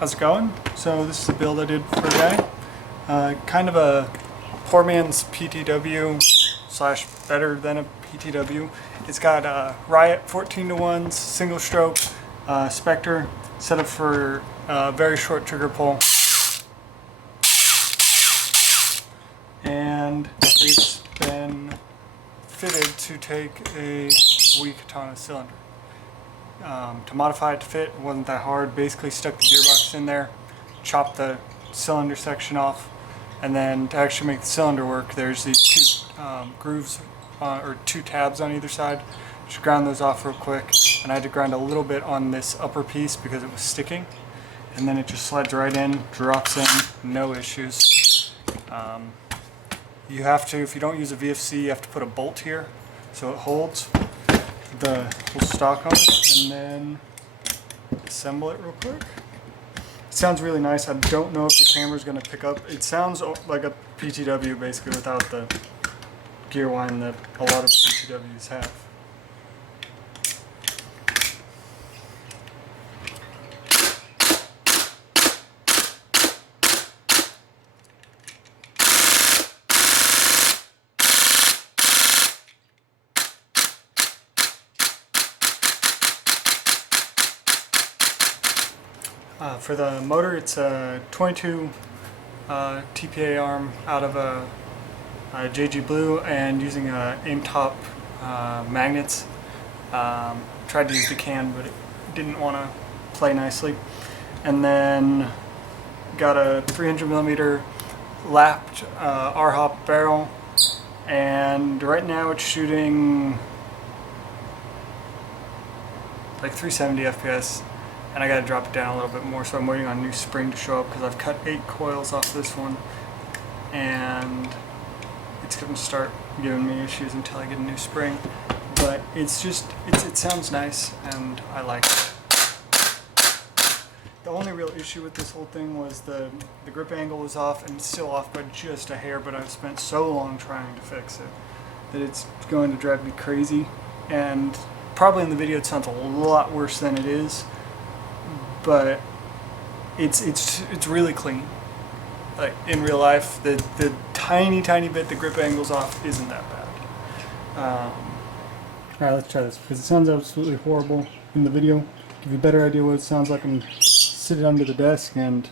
how's it going? So this is the build I did for today. Kind of a poor man's PTW slash better than a PTW. It's got Riot 14:1 single stroke, Specter set up for very short trigger pull, and it's been fitted to take a WE Katana Cylinder. To modify it to fit, it wasn't that hard. Basically stuck the gearbox in there, chopped the cylinder section off, and then to actually make the cylinder work, there's these two grooves or two tabs on either side. Just ground those off real quick, and I had to grind a little bit on this upper piece because it was sticking, and then it just slides right in, drops in, no issues. You have to, if you don't use a VFC, you have to put a bolt here so it holds the whole stock on, and then assemble it real quick. It sounds really nice. I don't know if the camera's going to pick up. It sounds like a PTW basically without the gear whine that a lot of PTWs have. For the motor, it's a 22 TPA arm out of a JG Blue, and using aimtop magnets. Tried to use the can, but it didn't want to play nicely. And then got a 300mm lapped R-hop barrel, and right now it's shooting like 370 FPS. And I gotta drop it down a little bit more, so I'm waiting on a new spring to show up because I've cut 8 coils off this one, and it's gonna start giving me issues until I get a new spring. But it's just, it sounds nice, and I like it. The only real issue with this whole thing was the grip angle was off, and it's still off by just a hair, but I've spent so long trying to fix it that it's going to drive me crazy. And probably in the video it sounds a lot worse than it is. But it's really clean. Like in real life, the tiny bit the grip angle's off isn't that bad. Alright, let's try this because it sounds absolutely horrible in the video. Give you a better idea what it sounds like. I'm sitting under the desk and